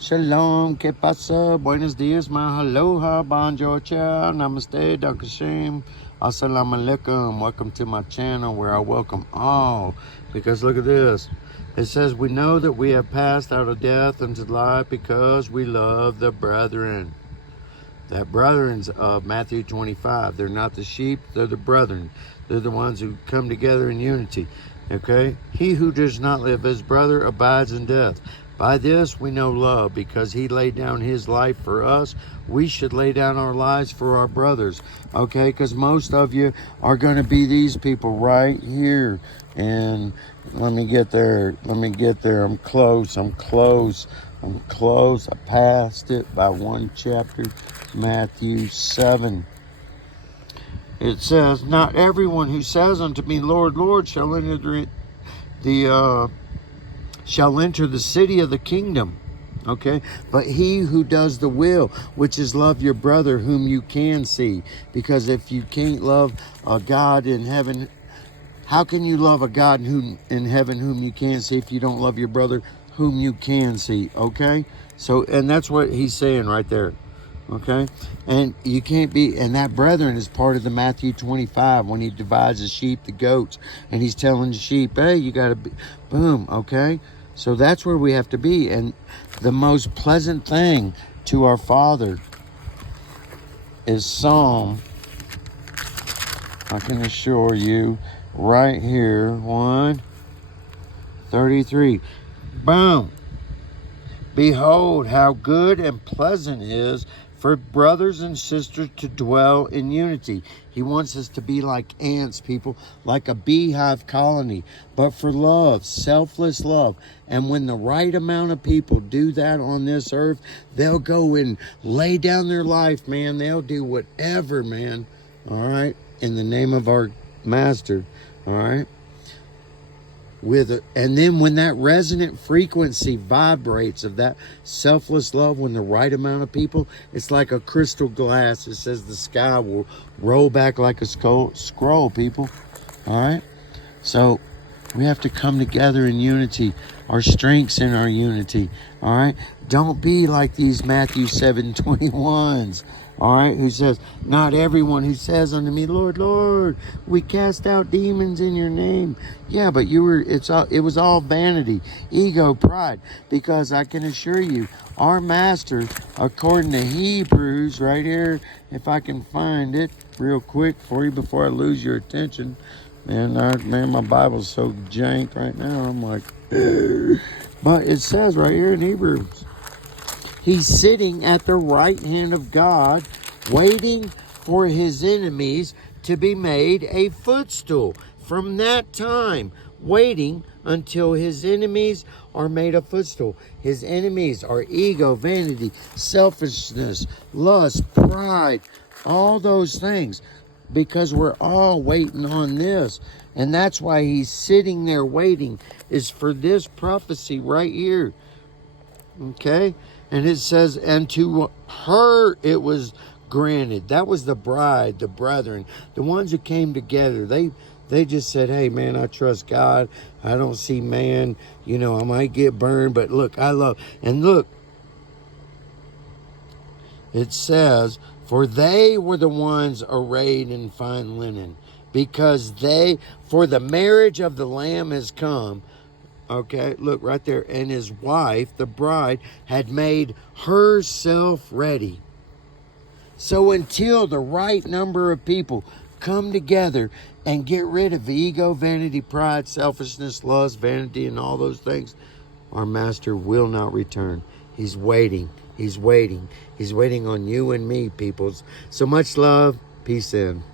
Shalom, que pasa, buenos dias, mahaloha, bonjour, ciao, namaste, dakashim, assalamu alaikum. Welcome to my channel where I welcome all, because look at this. It says, we know that we have passed out of death into life because we love the brethren. That brethren's of Matthew 25. They're not the sheep, they're the brethren. They're the ones who come together in unity. Okay? He who does not live as brother abides in death. By this we know love, because he laid down his life for us. We should lay down our lives for our brothers. Okay? Because most of you are going to be these people right here. And let me get there. I'm close. I passed it by one chapter. Matthew 7. It says, not everyone who says unto me, Lord, Lord, shall enter the city of the kingdom. Okay, but he who does the will, which is love your brother whom you can see. Because if you can't love a God in heaven, how can you love a God in heaven whom you can't see if you don't love your brother whom you can see? Okay, so, and that's what he's saying right there. Okay, and you can't be, and that brethren is part of the Matthew 25 when he divides the sheep, the goats, and he's telling the sheep, hey, you got to be, boom, okay? So that's where we have to be. And the most pleasant thing to our Father is Psalm, I can assure you, right here, 133. Boom. Behold, how good and pleasant it is for brothers and sisters to dwell in unity. He wants us to be like ants, people, like a beehive colony, but for love, selfless love. And when the right amount of people do that on this earth, they'll go and lay down their life, man. They'll do whatever, man, all right, in the name of our Master, all right? And then when that resonant frequency vibrates of that selfless love, when the right amount of people, it's like a crystal glass. It says the sky will roll back like a scroll, people. All right? So we have to come together in unity. Our strengths in our unity. All right? Don't be like these Matthew 7:21s. All right, who says, not everyone who says unto me, Lord, Lord, we cast out demons in your name. Yeah, but it was all vanity, ego, pride. Because I can assure you, our Master, according to Hebrews, right here, if I can find it real quick for you before I lose your attention. Man, my Bible's so jank right now. I'm like, but it says right here in Hebrews, he's sitting at the right hand of God, waiting for his enemies to be made a footstool. From that time, waiting until his enemies are made a footstool. His enemies are ego, vanity, selfishness, lust, pride, all those things. Because we're all waiting on this. And that's why he's sitting there waiting, is for this prophecy right here. Okay? And it says, and to her it was granted. That was the bride, the brethren, the ones who came together. They just said, hey, man, I trust God. I don't see man. You know, I might get burned, but look, I love. And look, it says, for they were the ones arrayed in fine linen, because for the marriage of the Lamb has come. Okay, look right there. And his wife, the bride, had made herself ready. So until the right number of people come together and get rid of ego, vanity, pride, selfishness, lust, vanity, and all those things, our Master will not return. He's waiting. He's waiting. He's waiting on you and me, peoples. So much love. Peace in.